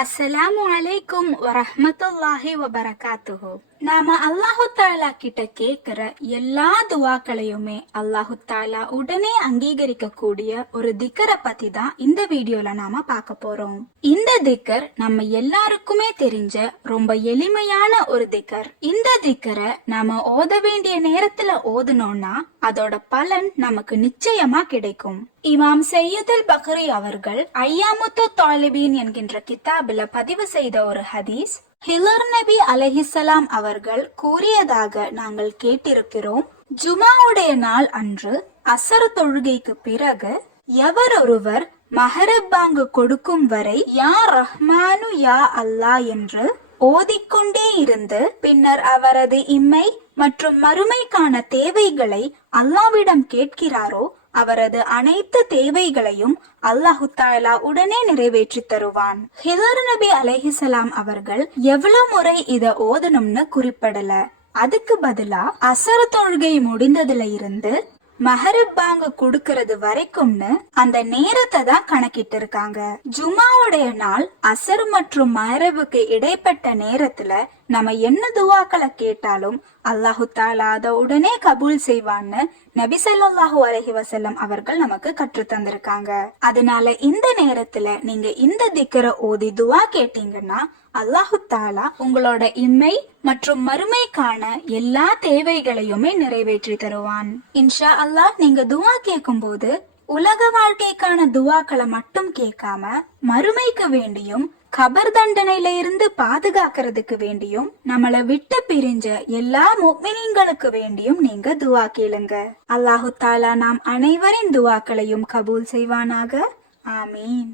அஸ்ஸலாமு அலைக்கும் வரஹ்மத்துல்லாஹி வபரகாத்துஹு. நாம அல்லாஹு தாலா கிட்ட கேக்குற எல்லா துவாக்களையுமே அல்லாஹு தாலா உடனே அங்கீகரிக்க கூடிய ஒரு திக்கரை பத்தி தான் இந்த வீடியோல நாம பார்க்க போறோம். இந்த திக்கர் நம்ம எல்லாருக்குமே தெரிஞ்ச ரொம்ப எளிமையான ஒரு திக்கர். இந்த திக்கரை நாம ஓத வேண்டிய நேரத்துல ஓதுனோம்னா அதோட பலன் நமக்கு நிச்சயமா கிடைக்கும். இமாம் சையதுல் பக்ரி அவர்கள் ஐயாமுத்து தாலிபீன் என்கின்ற கிதாபில பதிவு செய்த ஒரு ஹதீஸ், ஹிலர் நபி அலைஹிஸ்ஸலாம் அவர்கள் கூறியதாக நாங்கள் கேட்டிருக்கிறோம். ஜுமாவுடைய நாள் அன்று அசர் தொழுகைக்கு பிறகு எவரொருவர் மஹரப்பாங்கு கொடுக்கும் வரை யா ரஹ்மானு யா அல்லாஹ் என்று ஓதிக்கொண்டே இருந்து பின்னர் அவரது இம்மை மற்றும் மறுமைக்கான தேவைகளை அல்லாஹ்விடம் கேட்கிறாரோ அவரது அனைத்து தேவைகளையும் அல்லாஹு தாலா உடனே நிறைவேற்றி தருவான். ஹிதர் நபி அலைஹிஸ்ஸலாம் அவர்கள் எவ்வளவு முறை இத ஓதணும்னு குறிப்பிடல. அதுக்கு பதிலா அசர் தொழுகை முடிந்ததுல இருந்து மஹரிப்பாங்க குடுக்கறது வரைக்கும்னு அந்த நேரத்தை தான் கணக்கிட்டு இருக்காங்க. ஜுமாவுடைய நாள் அசர் மற்றும் மஹரிபுக்கு இடைப்பட்ட நேரத்துல நம்ம என்ன துவாக்களை கேட்டாலும் அல்லாஹு தாலா அத உடனே கபூல் செய்வான்னு நபி ஸல்லல்லாஹு அலைஹி வஸல்லம் அவர்கள் நமக்கு கற்று தந்திருக்காங்க. அதனால இந்த நேரத்துல நீங்க இந்த திக்ர ஓதி துவா கேட்டீங்கன்னா அல்லாஹு தாலா உங்களோட இம்மை மற்றும் மறுமைக்கான எல்லா தேவைகளையுமே நிறைவேற்றி தருவான். இன்ஷா அல்லாஹ் நீங்க துவா கேட்கும் போது உலக வாழ்க்கைக்கான துவாக்களை மட்டும் கேட்காம மறுமைக்கு வேண்டியும் கபர் தண்டனையில இருந்து பாதுகாக்கிறதுக்கு வேண்டியும் நம்மளை விட்டு பிரிஞ்ச எல்லா முஃமினீன்களுக்கு வேண்டியும் நீங்க துவா கேளுங்க. அல்லாஹு தாலா நாம் அனைவரின் துவாக்களையும் கபூல் செய்வானாக. ஆமீன்.